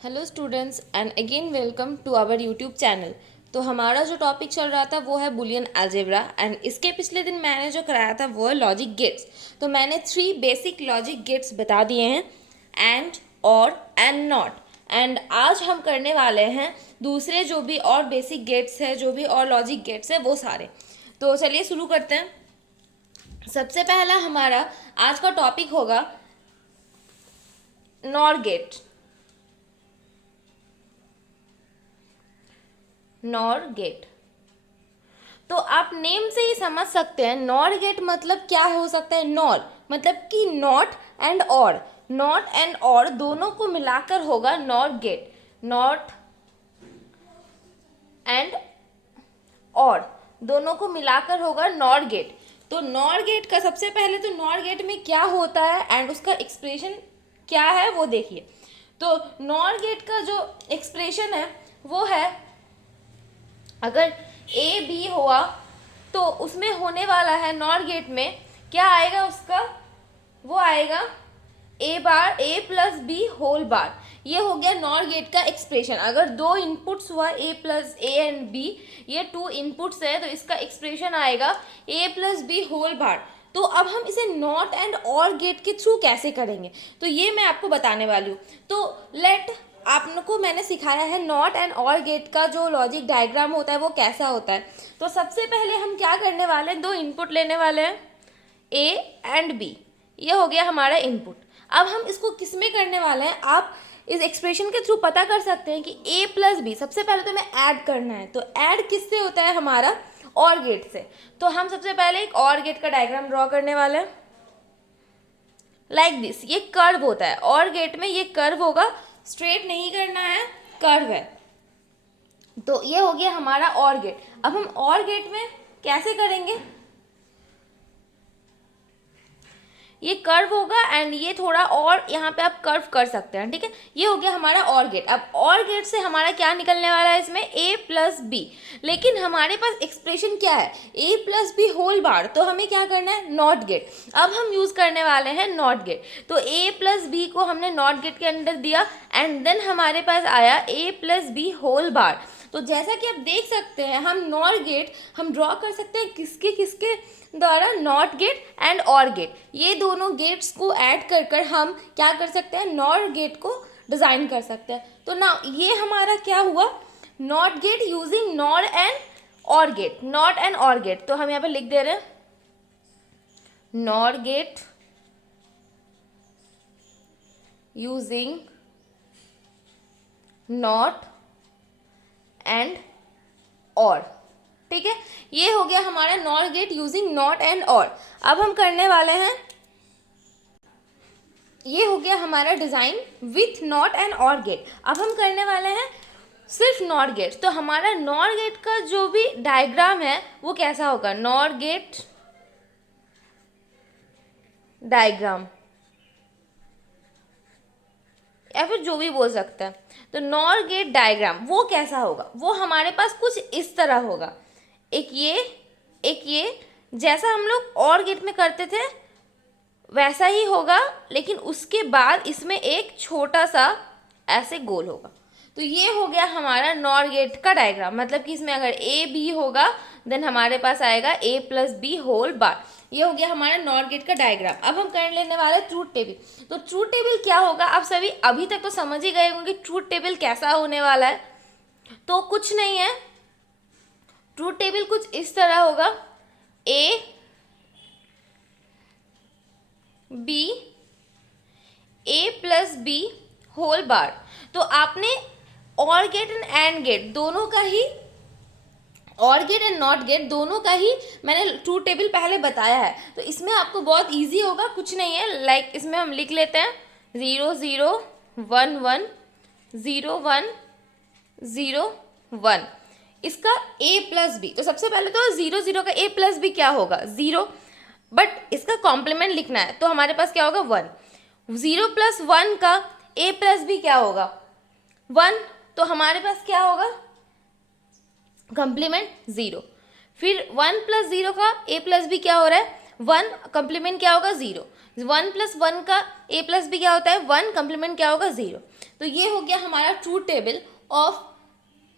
Hello students and again welcome to our YouTube channel. तो हमारा जो टॉपिक चल रहा था वो है बुलियन अलजेब्रा एंड इसके पिछले दिन मैंने जो कराया था वो है लॉजिक गेट्स। तो मैंने 3 बेसिक लॉजिक गेट्स बता दिए हैं, and, or, and not. And आज हम करने वाले हैं दूसरे जो भी और बेसिक गेट्स है, जो भी और लॉजिक गेट्स है वो सारे। तो चलिए शुरू करते हैं। सबसे पहला हमारा आज का टॉपिक होगा नॉर गेट। नॉर गेट तो आप नेम से ही समझ सकते हैं नॉर गेट मतलब क्या हो सकता है। नॉर मतलब कि नॉट एंड और, नॉट एंड और दोनों को मिलाकर होगा नॉर गेट। नॉट एंड और दोनों को मिलाकर होगा नॉर गेट। तो नॉर गेट का सबसे पहले तो नॉर गेट में क्या होता है एंड उसका एक्सप्रेशन क्या है वो देखिए। तो नॉर गेट का जो एक्सप्रेशन है वो है, अगर ए बी हुआ तो उसमें होने वाला है नॉर गेट में क्या आएगा उसका, वो आएगा A bar A plus B whole bar. ये हो गया नॉर गेट का एक्सप्रेशन। अगर दो इनपुट्स हुआ ए प्लस ए एंड बी, ये 2 इनपुट्स है तो इसका एक्सप्रेशन आएगा ए प्लस बी होल बार। तो अब हम इसे नॉट एंड और गेट के थ्रू कैसे करेंगे तो ये मैं आपको बताने वाली हूँ। तो लेट आपको मैंने सिखाया है नॉट एंड और गेट का जो लॉजिक डायग्राम होता है वो कैसा होता है। तो सबसे पहले हम क्या करने वाले हैं, 2 इनपुट लेने वाले हैं ए एंड बी। ये हो गया हमारा इनपुट। अब हम इसको किस में करने वाले हैं, आप इस एक्सप्रेशन के थ्रू पता कर सकते हैं कि ए प्लस बी सबसे पहले तो हमें ऐड करना है। तो ऐड किससे होता है, हमारा और गेट से। तो हम सबसे पहले एक और गेट का डायग्राम ड्रॉ करने वाले हैं लाइक दिस। ये कर्व होता है और गेट में, ये कर्व होगा, स्ट्रेट नहीं करना है, कर्व है। तो ये हो गया हमारा और गेट। अब हम और गेट में कैसे करेंगे, ये कर्व होगा एंड ये थोड़ा और यहाँ पे आप कर्व कर सकते हैं, ठीक है। ये हो गया हमारा और गेट। अब और गेट से हमारा क्या निकलने वाला है, इसमें a प्लस बी। लेकिन हमारे पास एक्सप्रेशन क्या है, a plus B whole bar. तो हमें क्या करना है, नॉट गेट। अब हम यूज़ करने वाले हैं नॉट गेट। तो a प्लस बी को हमने नॉट गेट के अंदर दिया एंड देन हमारे पास आया a plus B whole bar. तो जैसा कि आप देख सकते हैं हम नॉर गेट हम ड्रॉ कर सकते हैं किसके किसके द्वारा, not gate and or gate. ये दोनों गेट्स को ऐड कर कर हम क्या कर सकते हैं, नॉर गेट को डिज़ाइन कर सकते हैं। तो ना ये हमारा क्या हुआ, not gate using nor and or gate, not and or gate. तो हम यहाँ पे लिख दे रहे हैं nor gate using not and or, ठीक है। ये हो गया हमारा nor gate using not and or. अब हम करने वाले हैं, ये हो गया हमारा design with not and or gate. अब हम करने वाले हैं सिर्फ नॉर गेट। तो हमारा नॉर गेट का जो भी डायग्राम है वो कैसा होगा, नॉर गेट डायग्राम या फिर जो भी बोल सकता है। तो नॉर गेट डायग्राम वो कैसा होगा, वो हमारे पास कुछ इस तरह होगा। एक ये जैसा हम लोग और गेट में करते थे वैसा ही होगा, लेकिन उसके बाद इसमें एक छोटा सा ऐसे गोल होगा। तो ये हो गया हमारा नॉर गेट का डायग्राम। मतलब कि इसमें अगर ए बी होगा देन हमारे पास आएगा ए प्लस बी होल बार। ये हो गया हमारा नॉर गेट का डायग्राम। अब हम कर लेने वाले ट्रूथ टेबल। तो ट्रूथ टेबल क्या होगा, आप सभी अभी तक तो समझ ही गए होंगे ट्रूथ टेबल कैसा होने वाला है। तो कुछ नहीं है, ट्रूथ टेबल कुछ इस तरह होगा, A B A plus B whole bar. तो आपने और गेट एंड एंड गेट दोनों का ही, और गेट एंड नॉट गेट दोनों का ही मैंने ट्रूथ टेबल पहले बताया है। तो इसमें आपको बहुत इजी होगा, कुछ नहीं है। लाइक इसमें हम लिख लेते हैं 0 0 1 1 0 1 0 1। इसका a प्लस बी, तो सबसे पहले तो 0 0 का a प्लस बी क्या होगा, 0। बट इसका कॉम्प्लीमेंट लिखना है तो हमारे पास क्या होगा, 1। 0 प्लस 1 का a प्लस बी क्या होगा, 1। तो हमारे पास क्या होगा, कॉम्प्लीमेंट 0। फिर 1 प्लस 0 का a प्लस बी क्या हो रहा है, 1 कम्प्लीमेंट क्या होगा 0, 1 + 1 का a + b क्या होता है 1, कम्प्लीमेंट क्या होगा 0। तो ये हो गया हमारा truth table of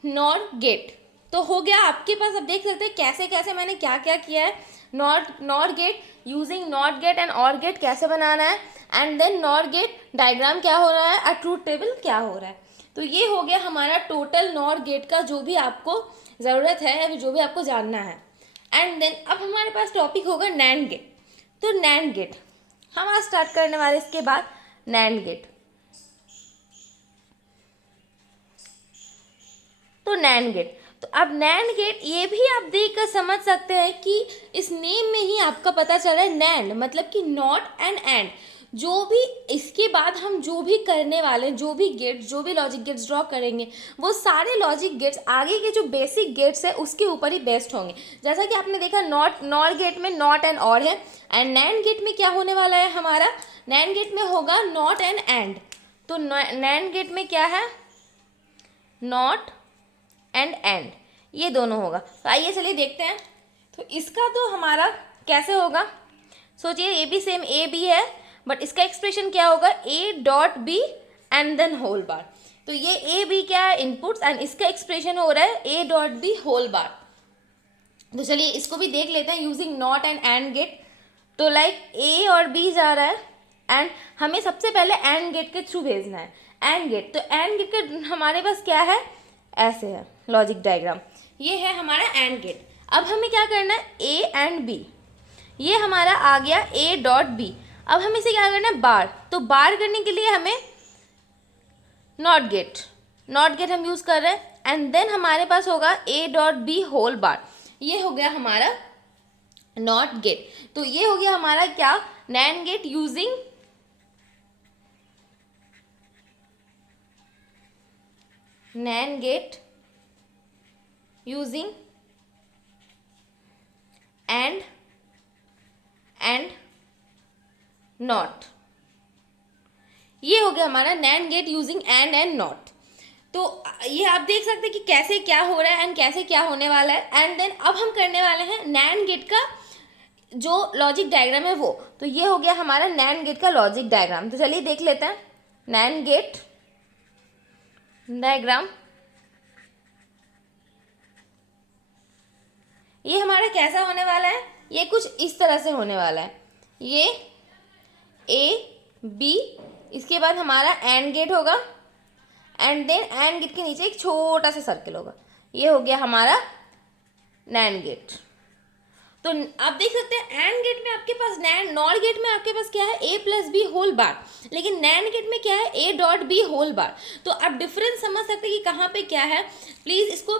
nor gate. तो हो गया आपके पास। अब देख सकते हैं कैसे कैसे मैंने क्या क्या किया है। Nor gate using not gate and or gate कैसे बनाना है, and then nor gate diagram क्या हो रहा है, और ट्रूथ टेबल क्या हो रहा है। तो ये हो गया हमारा टोटल नॉर गेट का जो भी आपको ज़रूरत है, जो भी आपको जानना है। एंड देन अब हमारे पास टॉपिक होगा नैंड गेट। तो नैंड गेट हम आज स्टार्ट करने वाले, इसके बाद नैंड गेट। तो नैंड गेट, तो अब नैंड गेट ये भी आप देख कर समझ सकते हैं कि इस नेम में ही आपका पता चल रहा है नैंड मतलब कि नॉट एंड। जो भी इसके बाद हम जो भी करने वाले हैं, जो भी गेट्स, जो भी लॉजिक गेट्स ड्रॉ करेंगे, वो सारे लॉजिक गेट्स आगे के जो बेसिक गेट्स है उसके ऊपर ही बेस्ड होंगे। जैसा कि आपने देखा नॉर गेट में नॉट एंड और है, एंड नैंड गेट में क्या होने वाला है हमारा, नैंड गेट में होगा नॉट एंड। तो नैंड गेट में क्या है, नॉट एंड ये दोनों होगा। तो आइए चलिए देखते हैं। तो इसका तो हमारा कैसे होगा, सोचिए A B same A B है, बट इसका एक्सप्रेशन क्या होगा A dot B and then whole bar. तो ये ए बी क्या है इनपुट्स, एंड इसका एक्सप्रेशन हो रहा है A dot B whole bar. तो चलिए इसको भी देख लेते हैं यूजिंग नॉट एंड गेट। तो लाइक ए और बी जा रहा है, एंड हमें सबसे पहले एंड गेट के थ्रू भेजना है। एंड गेट, तो एंड गेट के हमारे पास क्या है, ऐसे है लॉजिक डायग्राम, ये है हमारा एंड गेट। अब हमें क्या करना है, ए एंड बी, ये हमारा आ गया ए डॉट बी। अब हमें इसे क्या करना है, बार। तो बार करने के लिए हमें नॉट गेट हम यूज़ कर रहे हैं, एंड देन हमारे पास होगा A dot B whole bar. ये हो गया हमारा नॉट गेट। तो ये हो गया हमारा क्या, NAND gate using NAND gate using and not. ये हो गया हमारा NAND gate using and not. तो ये आप देख सकते हैं कि कैसे क्या हो रहा है एंड कैसे क्या होने वाला है। एंड देन अब हम करने वाले हैं नैंड गेट का जो लॉजिक डायग्राम है वो। तो ये हो गया हमारा नैंड गेट का लॉजिक डायग्राम। तो चलिए देख लेते हैं नैंड गेट डायग्राम। ये हमारा कैसा होने वाला है, ये कुछ इस तरह से होने वाला है। ये ए बी, इसके बाद हमारा एंड गेट होगा, एंड देन एंड गेट के नीचे एक छोटा सा सर्कल होगा। ये हो गया हमारा नैंड गेट। तो आप देख सकते हैं एंड गेट में आपके पास नॉर गेट में आपके पास क्या है, A plus B whole bar, लेकिन नैंड गेट में क्या है, A dot B whole bar. तो आप डिफरेंस समझ सकते हैं कि कहाँ पे क्या है। प्लीज़ इसको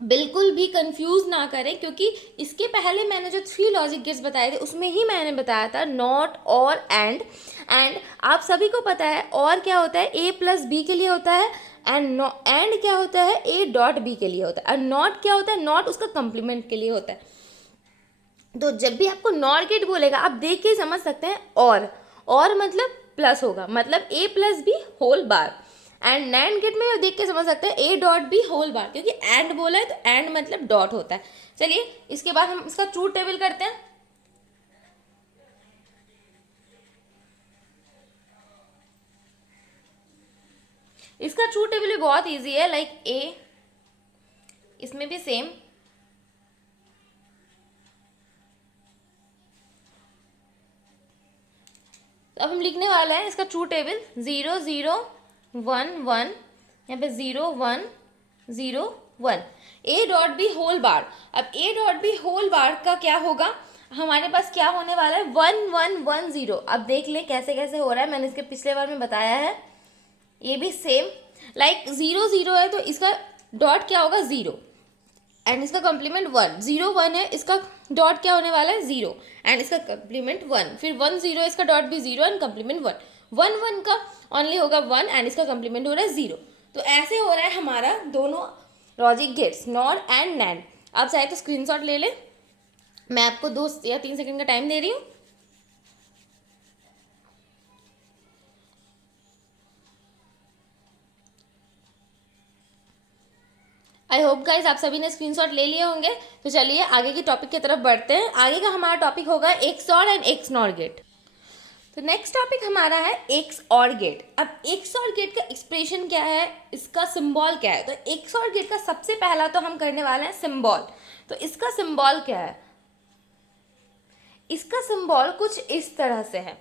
बिल्कुल भी कंफ्यूज ना करें, क्योंकि इसके पहले मैंने जो 3 लॉजिक गेट्स बताए थे उसमें ही मैंने बताया था नॉट और एंड आप सभी को पता है और क्या होता है, ए प्लस बी के लिए होता है, एंड क्या होता है, ए डॉट बी के लिए होता है, और नॉट क्या होता है, नॉट उसका कंप्लीमेंट के लिए होता है। तो जब भी आपको नॉर गेट बोलेगा आप देख के ही समझ सकते हैं, और मतलब प्लस होगा, मतलब A plus B whole bar. And NAND gate में देख के समझ सकते हैं A dot B whole bar, क्योंकि एंड बोला है तो एंड मतलब डॉट होता है। चलिए इसके बाद हम इसका ट्रूथ टेबल करते हैं। इसका ट्रूथ टेबल भी बहुत इजी है, लाइक ए, इसमें भी सेम। तो अब हम लिखने वाले हैं इसका ट्रूथ टेबल 0 0 1 1, यहाँ पे 0 1 0 1, A dot B whole bar. अब A dot B whole bar का क्या होगा, हमारे पास क्या होने वाला है 1 1 1 0। अब देख लें कैसे कैसे हो रहा है, मैंने इसके पिछले बार में बताया है। ये भी सेम, लाइक 0 0 है तो इसका डॉट क्या होगा 0, एंड इसका कम्प्लीमेंट 1, 0 1 है, इसका डॉट क्या होने वाला है 0, एंड इसका कम्प्लीमेंट 1, फिर 1 0 इसका डॉट भी 0 एंड कम्प्लीमेंट 1, 1 1 का ओनली होगा 1 एंड इसका कम्प्लीमेंट हो रहा है 0। तो ऐसे हो रहा है हमारा दोनों logic gates nor and NAND. आप चाहे तो स्क्रीनशॉट ले लें, मैं आपको 2 या 3 सेकंड का टाइम दे रही हूँ। आई होप गाइज आप सभी ने स्क्रीनशॉट ले लिए होंगे। तो चलिए आगे की टॉपिक की तरफ बढ़ते हैं। आगे का हमारा टॉपिक होगा XOR and XNOR gate. तो नेक्स्ट टॉपिक हमारा है एक्स और गेट। अब एक्स और गेट का एक्सप्रेशन क्या है, इसका सिंबल क्या है। तो एक्स और गेट का सबसे पहला तो हम करने वाले हैं सिंबल। तो इसका सिंबल क्या है, इसका सिंबल कुछ इस तरह से है,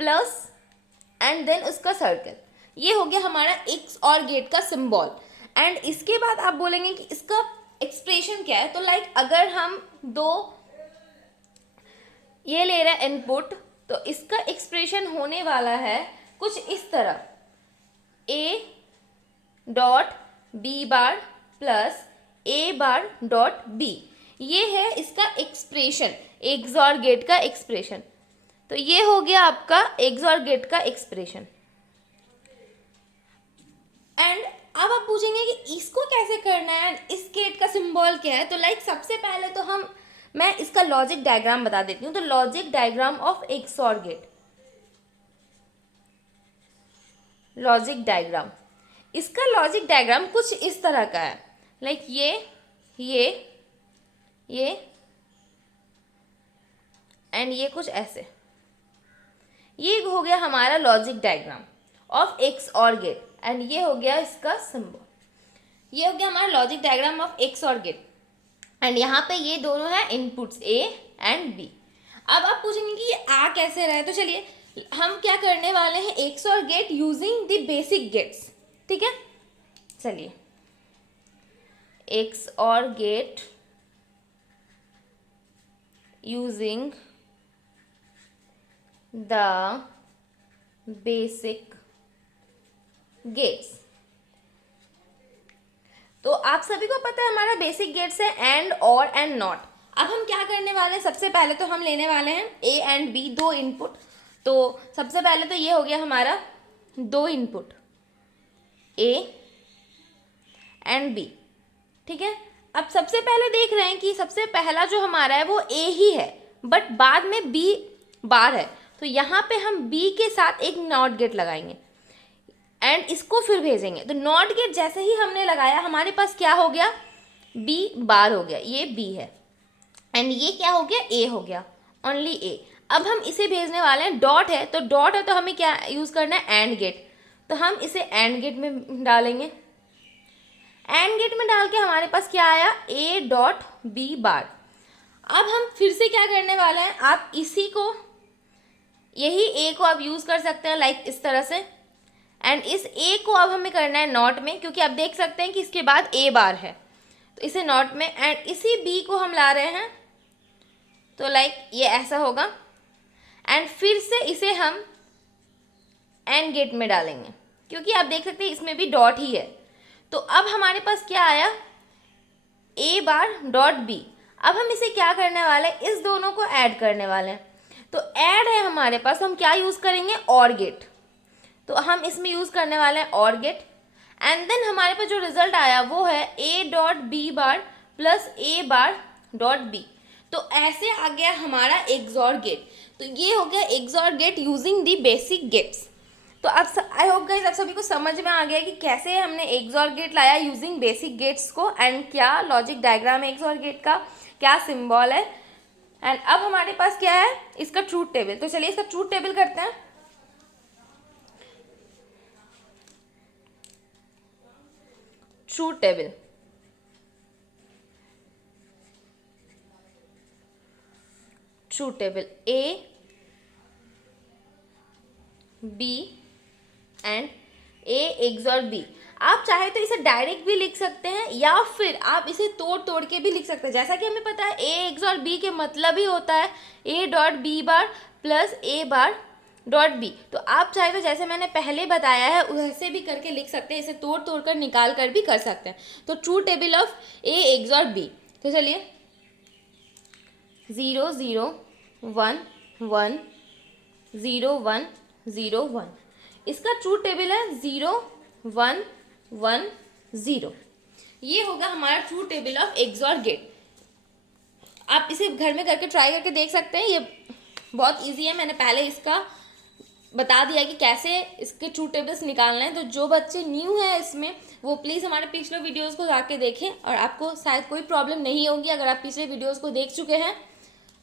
प्लस एंड देन उसका सर्कल। ये हो गया हमारा एक्स और गेट का सिंबल। एंड इसके बाद आप बोलेंगे कि इसका एक्सप्रेशन क्या है। तो लाइक अगर हम दो ये ले रहे हैं इनपुट, तो इसका एक्सप्रेशन होने वाला है कुछ इस तरह, A dot B bar plus A bar dot B. ये है इसका एक्सप्रेशन, एक्स और गेट का एक्सप्रेशन। तो ये हो गया आपका एक्स और गेट का एक्सप्रेशन। एंड अब आप पूछेंगे कि इसको कैसे करना है, इस गेट का सिंबल क्या है। तो लाइक सबसे पहले तो मैं इसका लॉजिक डायग्राम बता देती हूँ। तो लॉजिक डायग्राम ऑफ एक्स और गेट, लॉजिक डायग्राम, इसका लॉजिक डायग्राम कुछ इस तरह का है। लाइक ये एंड ये कुछ ऐसे। ये हो गया हमारा लॉजिक डायग्राम ऑफ एक्स और गेट। एंड ये हो गया इसका सिंबल। ये हो गया हमारा लॉजिक डायग्राम ऑफ एक्स और गेट। एंड यहाँ पे ये दोनों है इनपुट्स ए एंड बी। अब आप पूछेंगे कि ये आ कैसे रहा है। तो चलिए हम क्या करने वाले हैं, XOR gate using the basic gates. ठीक है, चलिए XOR gate using the basic gates. तो आप सभी को पता है हमारा बेसिक गेट्स है एंड, और एंड नॉट। अब हम क्या करने वाले हैं, सबसे पहले तो हम लेने वाले हैं ए एंड बी, दो इनपुट। तो सबसे पहले तो ये हो गया हमारा दो इनपुट ए एंड बी। ठीक है, अब सबसे पहले देख रहे हैं कि सबसे पहला जो हमारा है वो ए ही है, बट बाद में बी बार है। तो यहाँ पे हम बी के साथ एक नॉट गेट लगाएंगे एंड इसको फिर भेजेंगे। तो नॉट गेट जैसे ही हमने लगाया हमारे पास क्या हो गया, बी बार हो गया, ये बी है। एंड ये क्या हो गया, ए हो गया, ओनली ए। अब हम इसे भेजने वाले हैं, डॉट है तो डॉट है तो हमें क्या यूज़ करना है, एंड गेट। तो हम इसे एंड गेट में डालेंगे। एंड गेट में डाल के हमारे पास क्या आया, ए डॉट बी बार। अब हम फिर से क्या करने वाले हैं, आप इसी को, यही ए को आप यूज़ कर सकते हैं लाइक इस तरह से। एंड इस ए को अब हमें करना है नॉट में, क्योंकि आप देख सकते हैं कि इसके बाद ए बार है, तो इसे नॉट में। एंड इसी बी को हम ला रहे हैं, तो लाइक ये ऐसा होगा। एंड फिर से इसे हम एंड गेट में डालेंगे, क्योंकि आप देख सकते हैं इसमें भी डॉट ही है। तो अब हमारे पास क्या आया, ए बार डॉट बी। अब हम इसे क्या करने वाले हैं, इस दोनों को ऐड करने वाले हैं। तो ऐड है हमारे पास, हम क्या यूज़ करेंगे, और गेट। तो हम इसमें यूज़ करने वाले हैं और गेट। एंड देन हमारे पास जो रिजल्ट आया वो है A dot B bar plus A bar dot B. तो ऐसे आ गया हमारा एक्सॉर गेट। तो ये हो गया XOR gate using the basic gates. तो अब आई होप गाइस आप सभी को समझ में आ गया कि कैसे हमने एक्सॉर गेट लाया यूजिंग बेसिक गेट्स को, एंड क्या लॉजिक डायग्राम है एक्सॉर गेट का, क्या सिंबल है। एंड अब हमारे पास क्या है, इसका ट्रूथ टेबल। तो चलिए इसका ट्रूथ टेबल करते हैं। Truth table, truth table A B and A XOR B. आप चाहे तो इसे डायरेक्ट भी लिख सकते हैं या फिर आप इसे तोड़ तोड़ के भी लिख सकते हैं। जैसा कि हमें पता है ए एक्सॉर बी के मतलब ही होता है A dot B bar plus A bar dot B. तो आप चाहे तो जैसे मैंने पहले बताया है वैसे भी करके लिख सकते हैं, इसे तोड़ तोड़ कर निकाल कर भी कर सकते हैं। तो true table of A XOR B. तो चलिए 0 0 1 1 0 1 0 1, इसका ट्रू टेबल है 0 1 1 0। ये होगा हमारा true table of XOR gate. आप इसे घर में करके ट्राई करके देख सकते हैं, ये बहुत इजी है। मैंने पहले इसका बता दिया कि कैसे इसके ट्रूथ टेबल्स निकालना है। तो जो बच्चे न्यू है इसमें वो प्लीज़ हमारे पिछले वीडियोस को जाके देखें और आपको शायद कोई प्रॉब्लम नहीं होगी अगर आप पिछले वीडियोस को देख चुके हैं।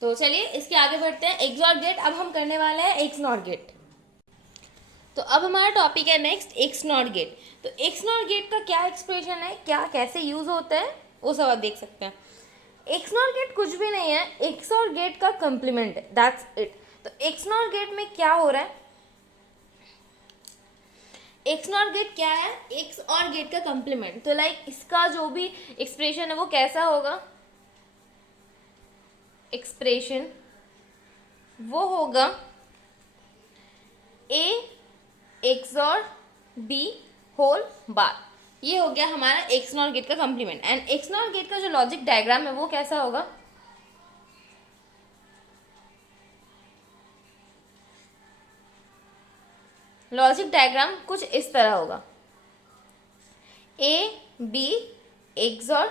तो चलिए इसके आगे बढ़ते हैं। एक्स और गेट अब हम करने वाले हैं एक्स नॉट गेट। तो अब हमारा टॉपिक है नेक्स्ट एक्स नॉट गेट। तो एक्स नॉट गेट का क्या एक्सप्रेशन है, क्या कैसे यूज़ होता है, वो सब आप देख सकते हैं। एक्स नॉट गेट कुछ भी नहीं है, एक्स और गेट का कंप्लीमेंट है, दैट्स इट। तो एक्स नॉट गेट में क्या हो रहा है, एक्स नॉट गेट क्या है, एक्स और गेट का कंप्लीमेंट। तो लाइक इसका जो भी एक्सप्रेशन है वो कैसा होगा, एक्सप्रेशन वो होगा ए एक्स और बी होल बार। ये हो गया हमारा एक्स नॉट गेट का complement. And x not gate का जो लॉजिक डायग्राम है वो कैसा होगा, लॉजिक डायग्राम कुछ इस तरह होगा, ए बी एक्स और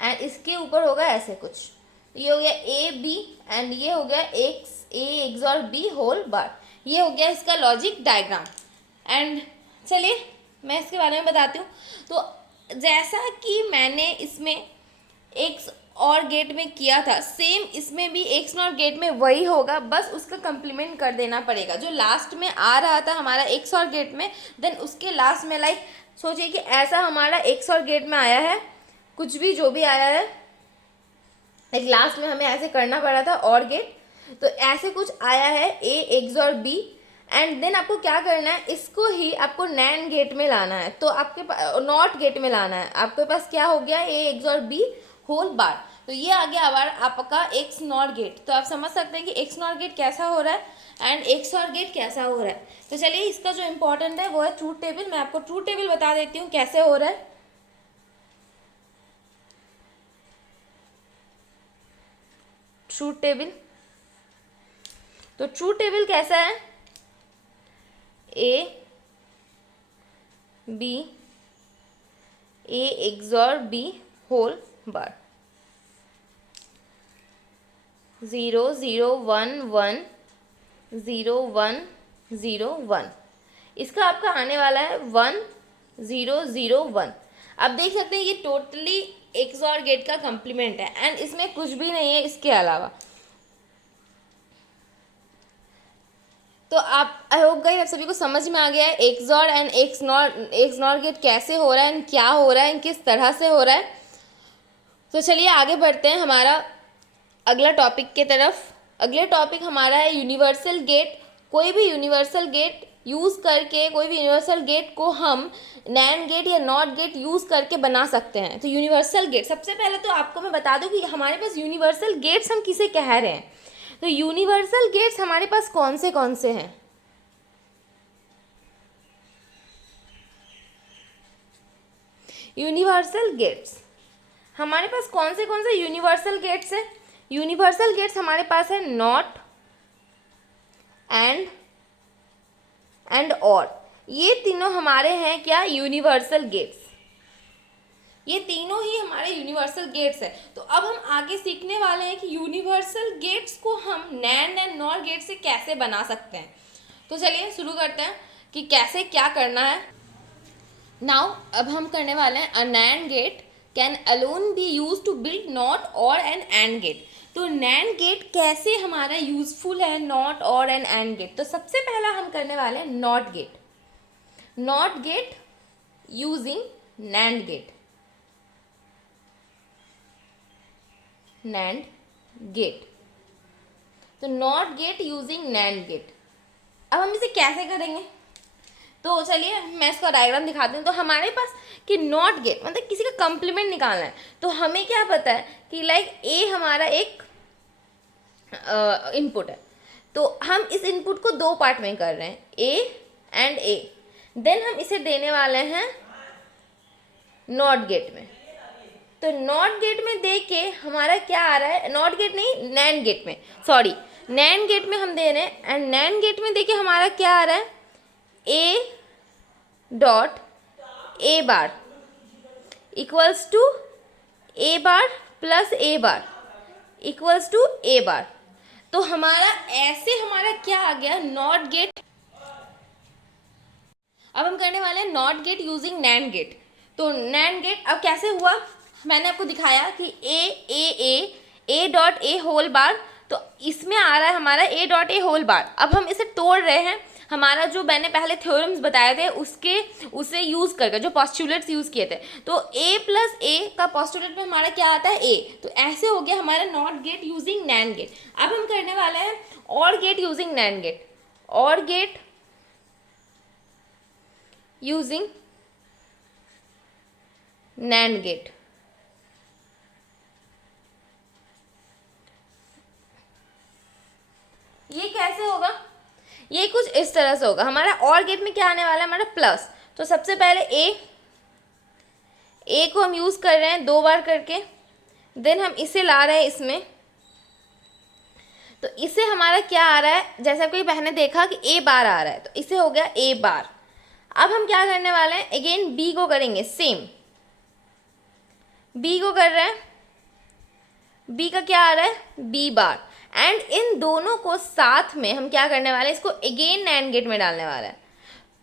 एंड इसके ऊपर होगा ऐसे कुछ, ये हो गया ए बी एंड ये हो गया एक्स और बी होल बार। ये हो गया इसका लॉजिक डायग्राम। एंड चलिए मैं इसके बारे में बताती हूँ। तो जैसा कि मैंने इसमें एक्स और गेट में किया था सेम इसमें भी एक्स नॉट गेट में वही होगा, बस उसका कंप्लीमेंट कर देना पड़ेगा। जो लास्ट में आ रहा था हमारा एक्स और गेट में, देन उसके लास्ट में लाइक सोचिए कि ऐसा हमारा एक्स और गेट में आया है, कुछ भी जो भी आया है, लाइक लास्ट में हमें ऐसे करना पड़ा था और गेट, तो ऐसे कुछ आया है ए एक्स और बी एंड देन आपको क्या करना है, इसको ही आपको नैन गेट में लाना है। तो आपके पास नॉट गेट में लाना है, आपके पास क्या हो गया ए एक्स और बी होल बार। तो ये आ गया आवर आपका एक्स नॉट गेट। तो आप समझ सकते हैं कि एक्स नॉट गेट कैसा हो रहा है एंड एक्स और गेट कैसा हो रहा है। तो चलिए इसका जो इम्पोर्टेंट है वो है ट्रूथ टेबल। मैं आपको ट्रूथ टेबल बता देती हूँ कैसे हो रहा है। ट्रूथ टेबल, तो ट्रूथ टेबल कैसा है, ए बी ए एक्स और बी होल बार 0 0 1 1 0 1 0 1। इसका आपका आने वाला है 1 0 0 1। आप देख सकते हैं ये टोटली एक्स और गेट का कंप्लीमेंट है एंड इसमें कुछ भी नहीं है इसके अलावा। तो आप आई होप गाइस आप सभी को समझ में आ गया है एक्स और एंड एक्स नॉट गेट कैसे हो रहा है एंड क्या हो रहा है एंड किस तरह से हो रहा है। तो चलिए आगे बढ़ते हैं हमारा अगला टॉपिक के तरफ। अगले टॉपिक हमारा है यूनिवर्सल गेट। कोई भी यूनिवर्सल गेट यूज़ करके, कोई भी यूनिवर्सल गेट को हम नैन गेट या नॉट गेट यूज़ करके बना सकते हैं। तो यूनिवर्सल गेट, सबसे पहले तो आपको मैं बता दूं कि हमारे पास यूनिवर्सल गेट्स हम किसे कह रहे हैं। तो यूनिवर्सल गेट्स हमारे पास कौन से हैं, यूनिवर्सल गेट्स हमारे पास कौन से यूनिवर्सल गेट्स है। यूनिवर्सल गेट्स हमारे पास है नॉट एंड और। ये तीनों हमारे हैं क्या, यूनिवर्सल गेट्स। ये तीनों ही हमारे यूनिवर्सल गेट्स है। तो अब हम आगे सीखने वाले हैं कि यूनिवर्सल गेट्स को हम नैंड एंड नॉर गेट से कैसे बना सकते हैं। तो चलिए शुरू करते हैं कि कैसे क्या करना है। नाउ अब हम करने वाले हैं a NAND gate can alone be used to build NOT OR an AND gate. तो नैंड गेट कैसे हमारा यूजफुल है not OR an AND gate. तो सबसे पहला हम करने वाले हैं not gate. Not gate using NAND gate, NAND gate. तो NOT gate using NAND gate. अब हम इसे कैसे करेंगे, तो चलिए मैं इसका डायग्राम दिखाती हूँ। तो हमारे पास कि नॉट गेट मतलब किसी का कंप्लीमेंट निकालना है। तो हमें क्या पता है कि लाइक ए हमारा एक इनपुट है। तो हम इस इनपुट को दो पार्ट में कर रहे हैं, ए एंड ए। देन हम इसे देने वाले हैं नॉट गेट में। तो नॉट गेट में दे के हमारा क्या आ रहा है, नॉट गेट नहीं नैंड गेट में, सॉरी नैंड गेट में हम दे रहे हैं एंड नैंड गेट में दे के हमारा क्या आ रहा है, A dot A bar equals to A bar plus A bar equals to A bar. तो हमारा ऐसे हमारा क्या आ गया, नॉट गेट। अब हम करने वाले हैं not gate using NAND gate. तो नैंड गेट अब कैसे हुआ, मैंने आपको दिखाया कि ए डॉट ए होल बार, तो इसमें आ रहा है हमारा A dot A whole bar. अब हम इसे तोड़ रहे हैं, हमारा जो मैंने पहले थ्योरम्स बताए थे उसे यूज़ करके, जो पॉस्टुलेट्स यूज़ किए थे, तो ए प्लस ए का पॉस्टुलेट में हमारा क्या आता है, ए। तो ऐसे हो गया हमारा not gate using NAND gate. अब हम करने वाले हैं or gate using NAND gate. Or gate using NAND gate. ये कैसे होगा, ये कुछ इस तरह से होगा। हमारा और गेट में क्या आने वाला है, हमारा प्लस। तो सबसे पहले ए को हम यूज़ कर रहे हैं 2 बार करके, देन हम इसे ला रहे हैं इसमें, तो इसे हमारा क्या आ रहा है, जैसा कोई बहने देखा कि ए बार आ रहा है, तो इसे हो गया ए बार। अब हम क्या करने वाले हैं, अगेन बी को करेंगे सेम, बी को कर रहे हैं, बी का क्या आ रहा है, बी बार। एंड इन दोनों को साथ में हम क्या करने वाले हैं, इसको अगेन नैंड गेट में डालने वाला है।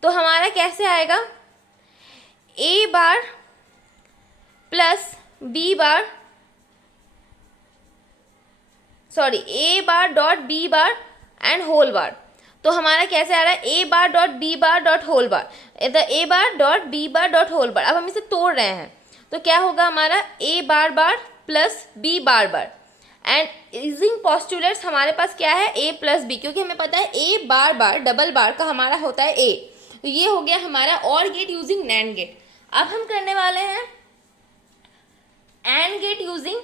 तो हमारा कैसे आएगा, A bar plus B bar, sorry A bar dot B bar and whole bar. तो हमारा कैसे आ रहा है, A bar dot B bar dot whole bar, A bar dot B bar dot whole bar. अब हम इसे तोड़ रहे हैं, तो क्या होगा हमारा, A bar bar plus B bar bar. And using postulates हमारे पास क्या है, ए प्लस बी, क्योंकि हमें पता है ए बार बार डबल बार का हमारा होता है ए। तो ये हो गया हमारा और गेट यूजिंग नैंड गेट। अब हम करने वाले हैं and gate using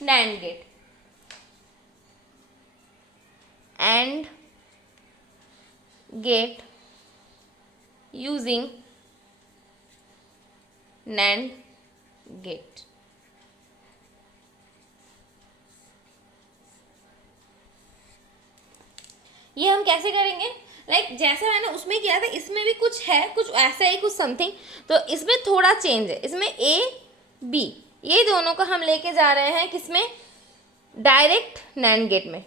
NAND gate. And gate using NAND gate. ये हम कैसे करेंगे, लाइक जैसे मैंने उसमें किया था, इसमें भी कुछ है, कुछ ऐसा ही, कुछ समथिंग। तो इसमें थोड़ा चेंज है, इसमें ए बी ये दोनों को हम लेके जा रहे हैं किसमें, डायरेक्ट नैंड गेट में।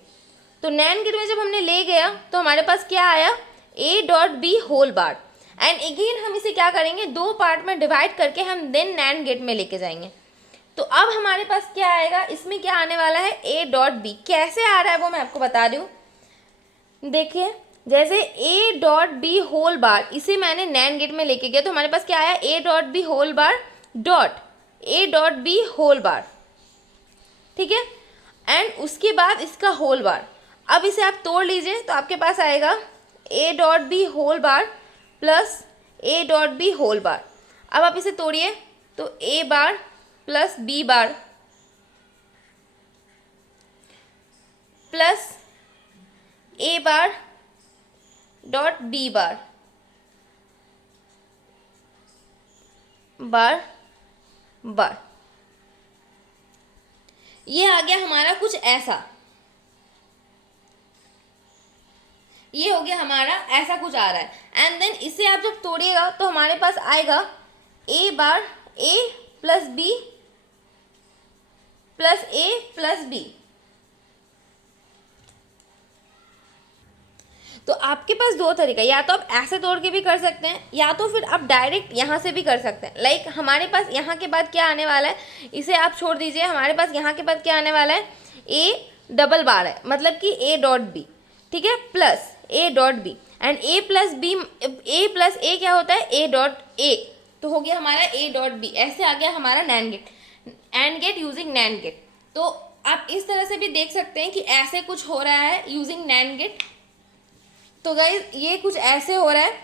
तो नैंड गेट में जब हमने ले गया तो हमारे पास क्या आया, A dot B whole bar. And again हम इसे क्या करेंगे, 2 पार्ट में डिवाइड करके हम देन नैंड गेट में लेके जाएंगे। तो अब हमारे पास क्या आएगा, इसमें क्या आने वाला है, ए डॉट बी। कैसे आ रहा है वो मैं आपको बता रही हूँ, देखिए जैसे A dot B whole bar, इसे मैंने नैंड गेट में लेके गया, तो हमारे पास क्या आया, A dot B whole bar dot A dot B whole bar, ठीक है। एंड उसके बाद इसका होल बार। अब इसे आप तोड़ लीजिए तो आपके पास आएगा A dot B whole bar plus A dot B whole bar. अब आप इसे तोड़िए तो A bar plus B bar plus A bar dot B bar bar bar. ये आ गया हमारा कुछ ऐसा, ये हो गया हमारा ऐसा कुछ आ रहा है। एंड देन इसे आप जब तोड़िएगा तो हमारे पास आएगा A bar A plus B plus A plus B. तो आपके पास 2 तरीका, या तो आप ऐसे तोड़ के भी कर सकते हैं, या तो फिर आप डायरेक्ट यहाँ से भी कर सकते हैं। लाइक हमारे पास यहाँ के बाद क्या आने वाला है, इसे आप छोड़ दीजिए, हमारे पास यहाँ के बाद क्या आने वाला है, ए डबल बार है, मतलब कि ए डॉट बी, ठीक है, plus A dot B. And A plus B, A plus A क्या होता है, ए डॉट ए। तो हो गया हमारा ए डॉट बी। ऐसे आ गया हमारा NAND gate, and gate using NAND gate. तो आप इस तरह से भी देख सकते हैं कि ऐसे कुछ हो रहा है यूजिंग नैंड गेट। तो गाइज ये कुछ ऐसे हो रहा है।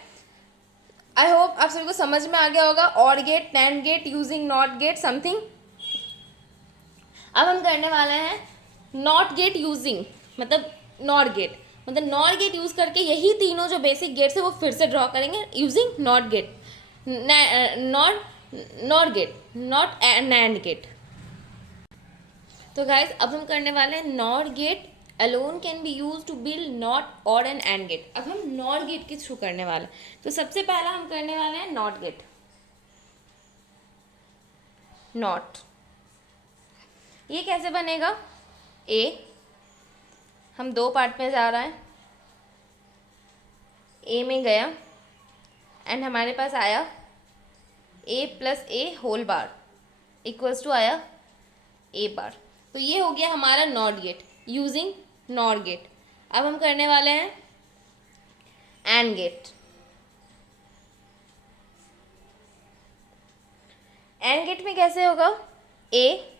आई होप आप सभी को समझ में आ गया होगा, or gate, NAND gate using not gate something. अब हम करने वाले हैं नॉट गेट यूजिंग, मतलब नॉट गेट, मतलब नॉट गेट यूज करके यही तीनों जो बेसिक गेट्स है वो फिर से ड्रॉ करेंगे using not gate, not gate, not NAND gate. तो गाइज अब हम करने वाले हैं not gate alone can be used to build not or an and gate। अब हम नॉट गेट के थ्रू करने वाले हैं। तो सबसे पहला हम करने वाले हैं नॉट गेट। नॉट ये कैसे बनेगा, ए हम दो पार्ट में जा रहा है, ए में गया एंड हमारे पास आया A plus A whole bar equals to आया ए बार। तो ये हो गया हमारा not gate using not gate. अब हम करने वाले हैं एंड गेट। एंड गेट में कैसे होगा, ए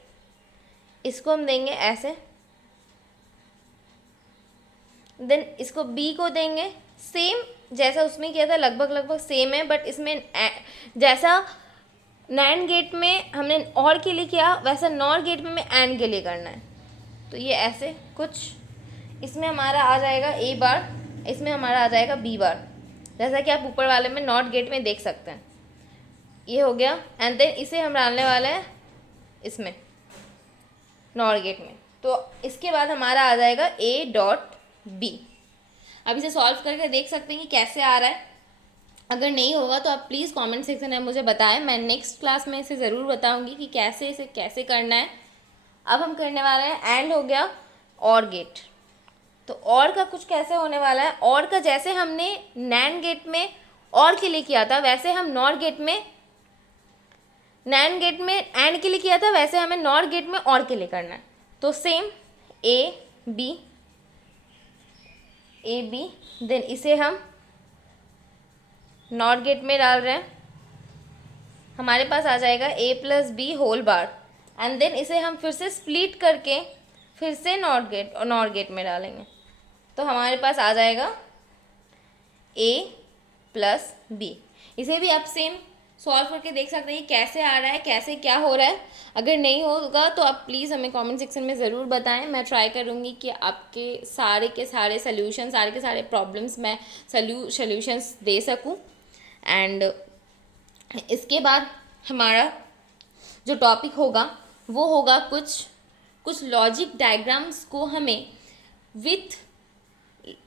इसको हम देंगे ऐसे, देन इसको बी को देंगे, सेम जैसा उसमें किया था लगभग सेम है, बट इसमें जैसा नैंड गेट में हमने और के लिए किया वैसा नॉट गेट में एंड के लिए करना है। तो ये ऐसे कुछ, इसमें हमारा आ जाएगा ए बार, इसमें हमारा आ जाएगा बी बार, जैसा कि आप ऊपर वाले में नॉट गेट में देख सकते हैं। ये हो गया एंड देन इसे हम डालने वाले हैं इसमें नॉट गेट में। तो इसके बाद हमारा आ जाएगा ए डॉट बी। अब इसे सॉल्व करके देख सकते हैं कि कैसे आ रहा है। अगर नहीं होगा तो आप प्लीज़ कमेंट सेक्शन में मुझे बताएं, मैं नेक्स्ट क्लास में इसे ज़रूर बताऊंगी कि इसे कैसे करना है। अब हम करने वाले हैं एंड हो गया और गेट। तो और का कुछ कैसे होने वाला है, और का जैसे हमने नैंड गेट में और के लिए किया था वैसे हम नॉट गेट में, नैंड गेट में एंड के लिए किया था वैसे हमें नॉट गेट में और के लिए करना है। तो सेम ए बी देन इसे हम नॉट गेट में डाल रहे हैं, हमारे पास आ जाएगा A plus B whole bar and then इसे हम फिर से स्प्लिट करके फिर से नॉट गेट में डालेंगे। तो हमारे पास आ जाएगा ए प्लस बी। इसे भी आप सेम सॉल्व करके देख सकते हैं कैसे आ रहा है, कैसे क्या हो रहा है। अगर नहीं होगा तो आप प्लीज़ हमें कमेंट सेक्शन में ज़रूर बताएं, मैं ट्राई करूँगी कि आपके सारे के सारे सल्यूशन, सारे के सारे प्रॉब्लम्स मैं सल्यूशंस दे सकूँ। एंड इसके बाद हमारा जो टॉपिक होगा वो होगा कुछ लॉजिक डायग्राम्स को हमें विथ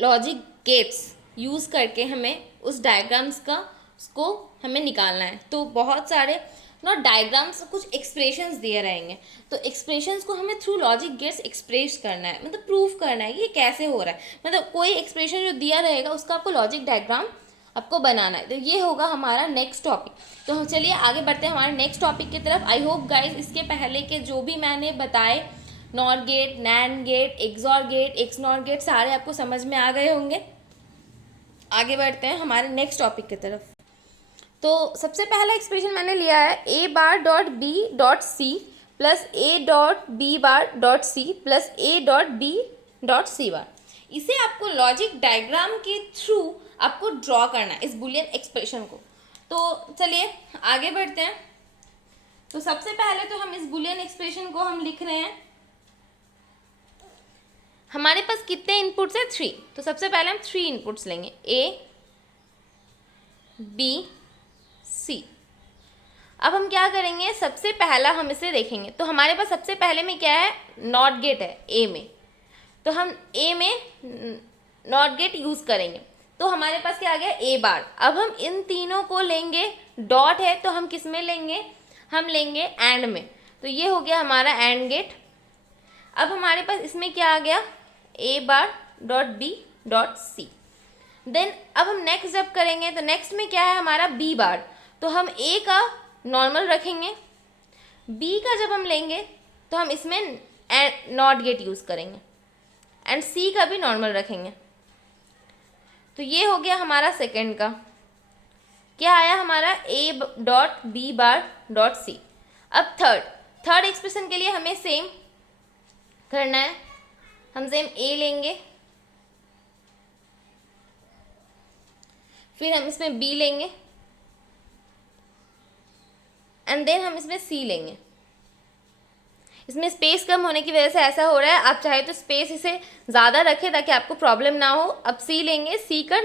लॉजिक गेट्स यूज़ करके हमें उस डायग्राम्स को हमें निकालना है। तो बहुत सारे नॉट डायग्राम्स, कुछ एक्सप्रेशंस दिए रहेंगे, तो एक्सप्रेशंस को हमें थ्रू लॉजिक गेट्स एक्सप्रेस करना है, मतलब प्रूफ करना है कि ये कैसे हो रहा है। मतलब कोई एक्सप्रेशन जो दिया रहेगा उसका आपको लॉजिक डायग्राम आपको बनाना है। तो ये होगा हमारा नेक्स्ट टॉपिक। तो चलिए आगे बढ़ते हैं हमारे नेक्स्ट टॉपिक की तरफ। आई होप गाइज इसके पहले के जो भी मैंने बताए not gate, NAND gate, XOR gate, X not gate, सारे आपको समझ में आ गए होंगे। आगे बढ़ते हैं हमारे नेक्स्ट टॉपिक की तरफ। तो सबसे पहला एक्सप्रेशन मैंने लिया है A bar dot B dot C plus A dot B bar dot C plus A dot B dot C bar. इसे आपको लॉजिक डायग्राम के थ्रू आपको ड्रॉ करना है इस बुलियन एक्सप्रेशन को। तो चलिए आगे बढ़ते हैं। तो सबसे पहले तो हम इस बुलियन एक्सप्रेशन को हम लिख रहे हैं। हमारे पास कितने इनपुट्स है, 3। तो सबसे पहले हम 3 इनपुट्स लेंगे, ए बी सी। अब हम क्या करेंगे, सबसे पहला हम इसे देखेंगे। तो हमारे पास सबसे पहले में क्या है, नॉट गेट है ए में, तो हम ए में नॉट गेट यूज़ करेंगे। तो हमारे पास क्या आ गया, ए बार। अब हम इन तीनों को लेंगे, डॉट है तो हम किस में लेंगे, हम लेंगे एंड में। तो ये हो गया हमारा एंड गेट। अब हमारे पास इसमें क्या आ गया, A bar dot B dot C. Then अब हम नेक्स्ट जब करेंगे तो नेक्स्ट में क्या है हमारा, बी बार। तो हम ए का नॉर्मल रखेंगे, बी का जब हम लेंगे तो हम इसमें नॉट गेट यूज़ करेंगे एंड सी का भी नॉर्मल रखेंगे। तो ये हो गया हमारा सेकंड का। क्या आया हमारा, A dot B bar dot C. अब थर्ड एक्सप्रेशन के लिए हमें सेम करना है। हम सेम ए लेंगे, फिर हम इसमें बी लेंगे एंड देन हम इसमें सी लेंगे। इसमें स्पेस कम होने की वजह से ऐसा हो रहा है, आप चाहे तो स्पेस इसे ज़्यादा रखें ताकि आपको प्रॉब्लम ना हो। अब सी लेंगे, सी का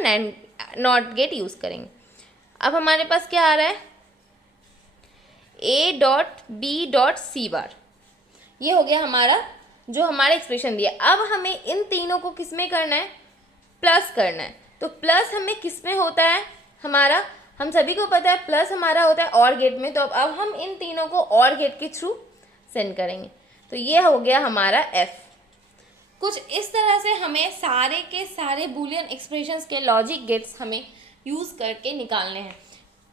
नॉट गेट यूज़ करेंगे। अब हमारे पास क्या आ रहा है, A dot B dot C bar. ये हो गया हमारा जो हमारा एक्सप्रेशन दिया। अब हमें इन तीनों को किस में करना है, प्लस करना है। तो प्लस हमें किस में होता है हमारा, हम सभी को पता है प्लस हमारा होता है और गेट में। तो अब हम इन तीनों को और गेट के थ्रू सेंड करेंगे। तो ये हो गया हमारा एफ। कुछ इस तरह से हमें सारे के सारे बूलियन एक्सप्रेशंस के लॉजिक गेट्स हमें यूज़ करके निकालने हैं।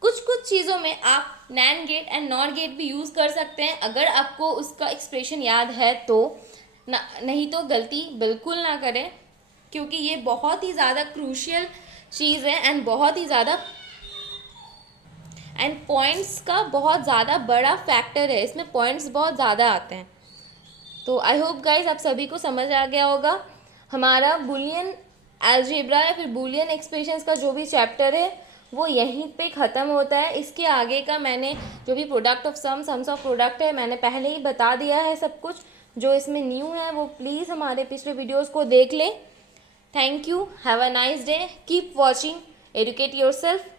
कुछ कुछ चीज़ों में आप NAND gate and NOR gate भी यूज़ कर सकते हैं अगर आपको उसका एक्सप्रेशन याद है तो, नहीं तो गलती बिल्कुल ना करें, क्योंकि ये बहुत ही ज़्यादा क्रूशियल चीज़ है एंड बहुत ही ज़्यादा एंड पॉइंट्स का बहुत ज़्यादा बड़ा फैक्टर है, इसमें पॉइंट्स बहुत ज़्यादा आते हैं। तो आई होप गाइज आप सभी को समझ आ गया होगा। हमारा बूलियन अलजेब्रा या फिर बूलियन एक्सप्रेशंस का जो भी चैप्टर है वो यहीं पे ख़त्म होता है। इसके आगे का मैंने जो भी product of sums of product है मैंने पहले ही बता दिया है सब कुछ। जो इसमें न्यू है वो प्लीज़ हमारे पिछले वीडियोज़ को देख लें। Thank you, have a nice day, keep watching, educate yourself.